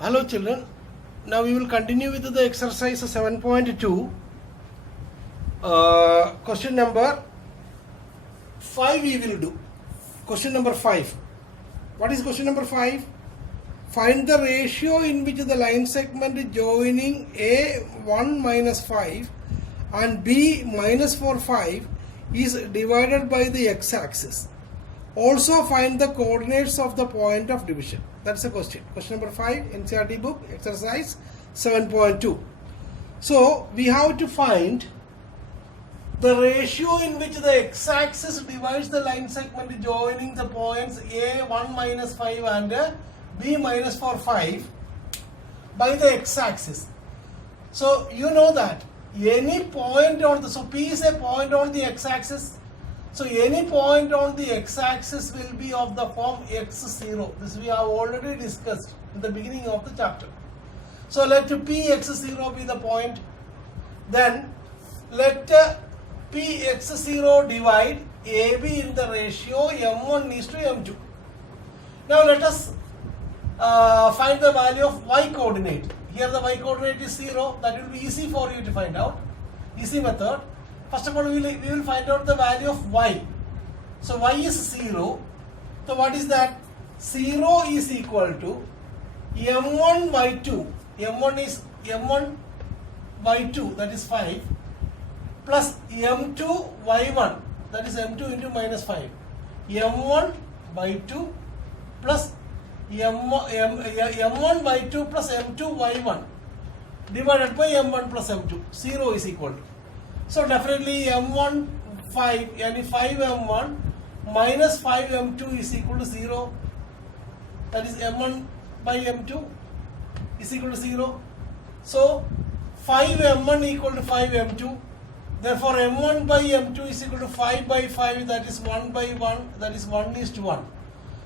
Hello children, now we will continue with the exercise 7.2. Question number 5 we will do. Question number 5. What is question number 5? Find the ratio in which the line segment joining A 1 minus 5 and B minus 4 5 is divided by the x-axis. Also find the coordinates of the point of division. That's the question. Question number 5, NCERT book, exercise 7.2. So we have to find the ratio in which the x-axis divides the line segment joining the points A 1 minus 5 and B minus 4 5 by the x-axis. So you know that any point on the, so P is a point on the x-axis. So any point on the x-axis will be of the form x0. This we have already discussed in the beginning of the chapter. So let Px0 be the point. Then let Px0 divide AB in the ratio m1 is to m2. Now let us find the value of y coordinate. Here the y coordinate is 0. That will be easy for you to find out. Easy method. First of all, we will find out the value of y. So y is 0. So what is that? 0 is equal to m1 by 2. M1 is m1 by 2, that is 5, plus m2 y1, that is m2 into minus 5. m1 by 2 plus m1 by 2 plus m2 y1 divided by m1 plus m2. 0 is equal to. So definitely m1 5 yani 5 m1 minus 5 m2 is equal to 0. That is m1 by m2 is equal to 0. So 5 m1 equal to 5 m2. Therefore m1 by m2 is equal to 5 by 5, that is 1 by 1, that is 1 is to 1.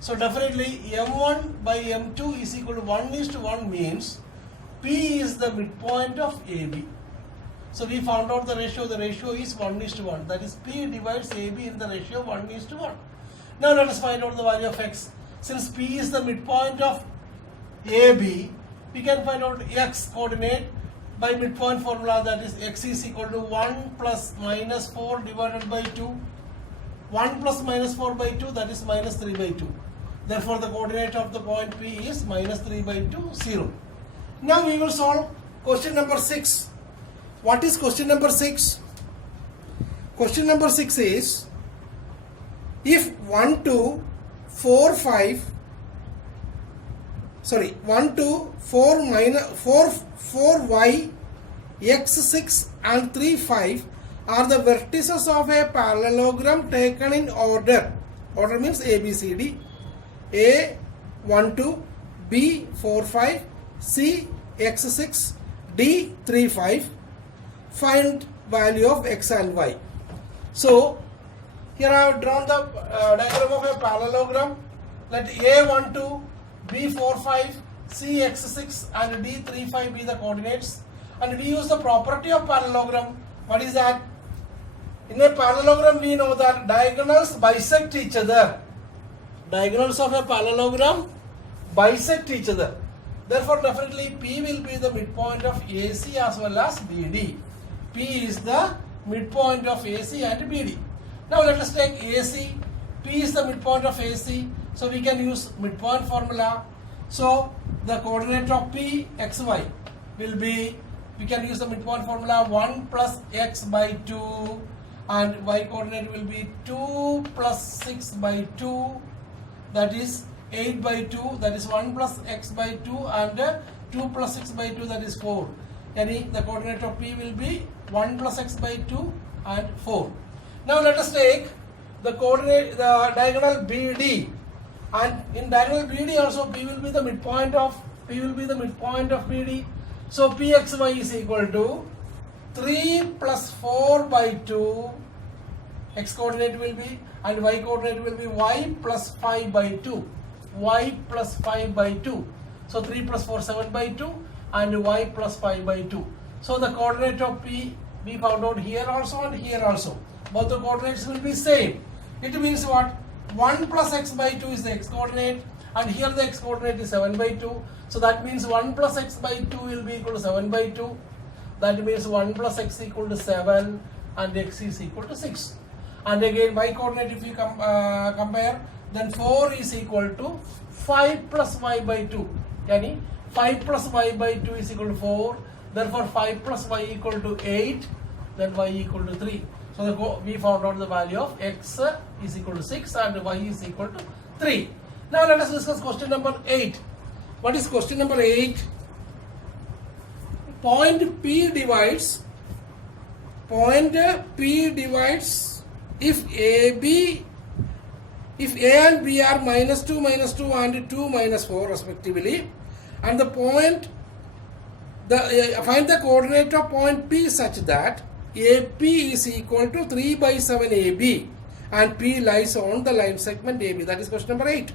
So definitely m1 by m2 is equal to 1 is to 1 means P is the midpoint of AB. So we found out the ratio is 1 is to 1. That is P divides AB in the ratio 1 is to 1. Now let us find out the value of x. Since P is the midpoint of AB, we can find out x coordinate by midpoint formula, that is x is equal to 1 plus minus 4 divided by 2. 1 plus minus 4 by 2, that is minus 3 by 2. Therefore the coordinate of the point P is minus 3 by 2, 0. Now we will solve question number 6. What is question number 6? Question number 6 is, if 1 to 4 5, sorry, 1 to 4 minus 4 y, x6 and 3 5 are the vertices of a parallelogram taken in order. Order means A, B, C, D. A 1 2, B 4 5, C x6, D 3 5. Find value of x and y. So here I have drawn the diagram of a parallelogram. Let A12, B45, C(x6) and D35 be the coordinates, and we use the property of parallelogram. What is that? In a parallelogram we know that diagonals bisect each other. Diagonals of a parallelogram bisect each other. Therefore definitely P will be the midpoint of AC as well as BD. P is the midpoint of AC and BD. Now let us take AC. P is the midpoint of AC. So we can use midpoint formula. So the coordinate of P, xy will be, we can use the midpoint formula 1 plus x by 2, and y coordinate will be 2 plus 6 by 2, that is 8 by 2, that is 1 plus x by 2, and 2 plus 6 by 2, that is 4. Yani the coordinate of P will be 1 plus x by 2 and 4. Now let us take the coordinate, the diagonal BD, and in diagonal BD also P will be the midpoint of BD. So Pxy is equal to 3 plus 4 by 2, x coordinate will be, and y coordinate will be y plus 5 by 2. Y plus 5 by 2. So 3 plus 4, 7 by 2, and y plus 5 by 2. So the coordinate of P we found out here also and here also. Both the coordinates will be same. It means what? 1 plus x by 2 is the x coordinate, and here the x coordinate is 7 by 2. So that means 1 plus x by 2 will be equal to 7 by 2. That means 1 plus x equal to 7 and x is equal to 6. And again y coordinate if you compare, then 4 is equal to 5 plus y by 2. Yani 5 plus y by 2 is equal to 4. Therefore 5 plus y equal to 8. Then y equal to 3. So we found out the value of x is equal to 6 and y is equal to 3. Now let us discuss question number 8. What is question number 8? Point P divides if A and B are minus 2 and 2 minus 4 respectively, and the point find the coordinate of point P such that AP is equal to 3 by 7 AB and P lies on the line segment AB. That is question number 8.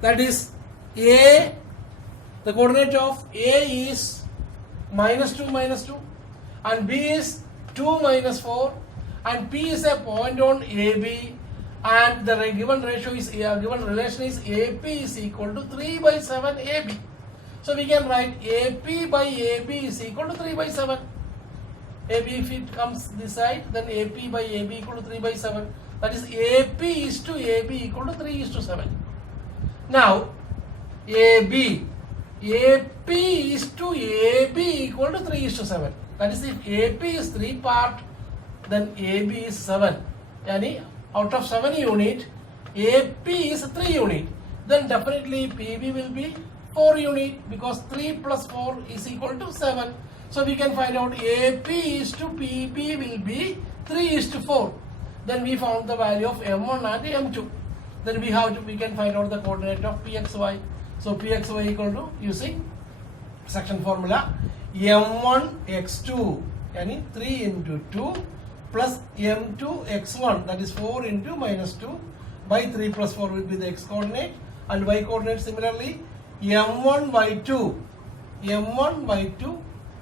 That is A, the coordinate of A is minus 2 and B is 2 minus 4 and P is a point on AB and the given ratio is given relation is AP is equal to 3 by 7 AB. So we can write AP by AB is equal to 3 by 7. AB if it comes this side, then AP by AB equal to 3 by 7. That is AP is to AB equal to 3 is to 7. Now AB is to AB equal to 3 is to 7. That is if AP is 3 part, then AB is 7. Yani out of 7 unit, AP is 3 unit. Then definitely PB will be 4 unit because 3 plus 4 is equal to 7. So we can find out AP is to PB will be 3 is to 4. Then we found the value of M1 and M2. Then we can find out the coordinate of PXY. So PXY equal to, using section formula, M1 x2 yani 3 into 2 plus M2 x1 that is 4 into minus 2 by 3 plus 4 will be the x coordinate, and y coordinate similarly M1 y2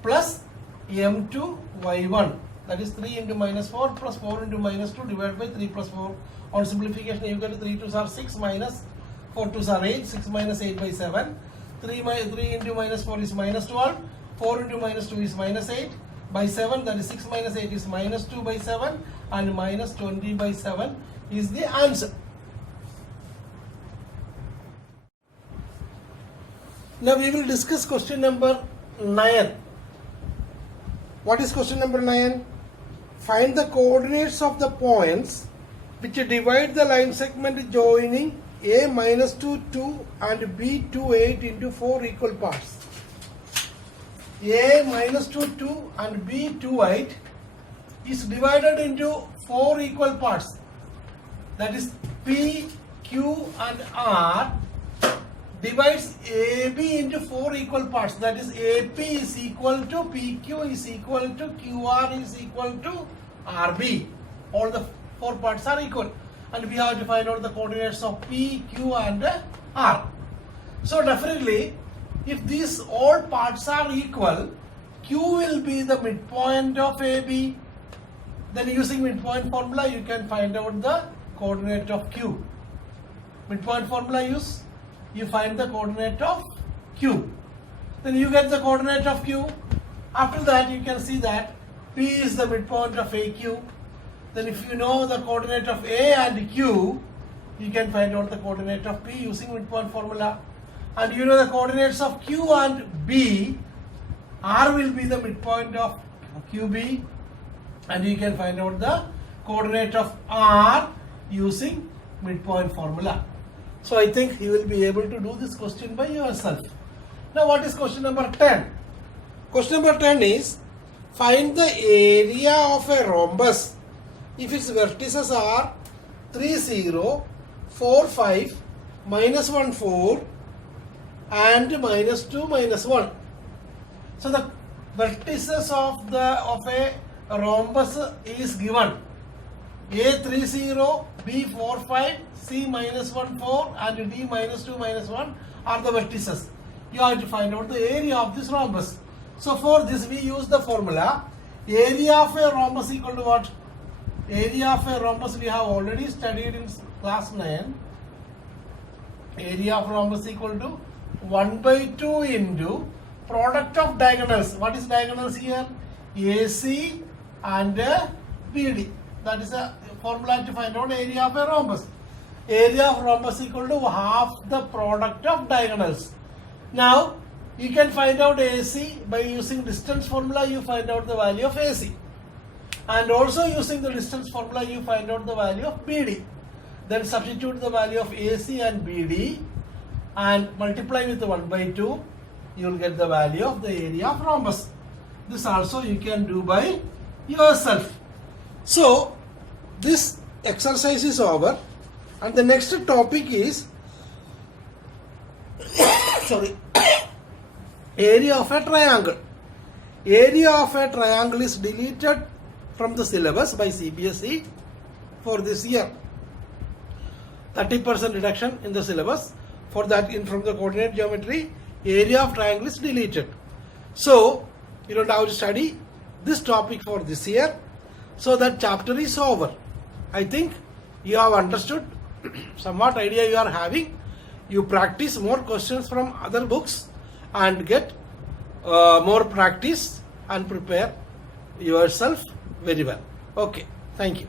plus M2 y1 that is 3 into minus 4 plus 4 into minus 2 divided by 3 plus 4. On simplification you get 3 2s are 6 minus 4 2s are 8, 6 minus 8 by 7. 3 into minus 4 is minus 12, 4 into minus 2 is minus 8 by 7, that is 6 minus 8 is minus 2 by 7 and minus 20 by 7 is the answer. Now we will discuss question number 9. What is question number 9? Find the coordinates of the points which divide the line segment joining A minus 2 2 and B 2 8 into 4 equal parts. A minus 2 2 and B 2 8 is divided into 4 equal parts. That is P, Q and R divides AB into 4 equal parts. That is AP is equal to PQ is equal to QR is equal to RB. All the 4 parts are equal. And we have to find out the coordinates of P, Q and R. So definitely if these all parts are equal, Q will be the midpoint of AB. Then using midpoint formula you can find out the coordinate of Q. Midpoint formula use, you find the coordinate of Q. Then you get the coordinate of Q. After that you can see that P is the midpoint of AQ. Then if you know the coordinate of A and Q, you can find out the coordinate of P using midpoint formula. And you know the coordinates of Q and B, R will be the midpoint of QB, and you can find out the coordinate of R using midpoint formula. So I think you will be able to do this question by yourself. Now what is question number 10? Question number 10 is find the area of a rhombus if its vertices are 3 0, 4 5, minus 1 4 and minus 2 minus 1. So the vertices of a rhombus is given A 3 0, B 4 5, C minus 1 4 and D minus 2 minus 1 are the vertices. You have to find out the area of this rhombus. So for this we use the formula area of a rhombus equal to what? Area of a rhombus we have already studied in class 9. area of rhombus equal to 1 by 2 into product of diagonals. What is diagonals here? AC and BD. That is a formula to find out area of a rhombus. Area of rhombus equal to half the product of diagonals. Now you can find out AC by using distance formula. You find out the value of AC, and also using the distance formula you find out the value of BD. Then substitute the value of AC and BD and multiply with 1 by 2. You will get the value of the area of rhombus. This also you can do by yourself. So this exercise is over, and the next topic is sorry, area of a triangle. Area of a triangle is deleted from the syllabus by CBSE for this year. 30% reduction in the syllabus. For that, from the coordinate geometry, area of triangle is deleted. So you don't have to study this topic for this year. So that chapter is over. I think you have understood somewhat idea you are having. You practice more questions from other books and get more practice and prepare yourself very well. Okay, thank you.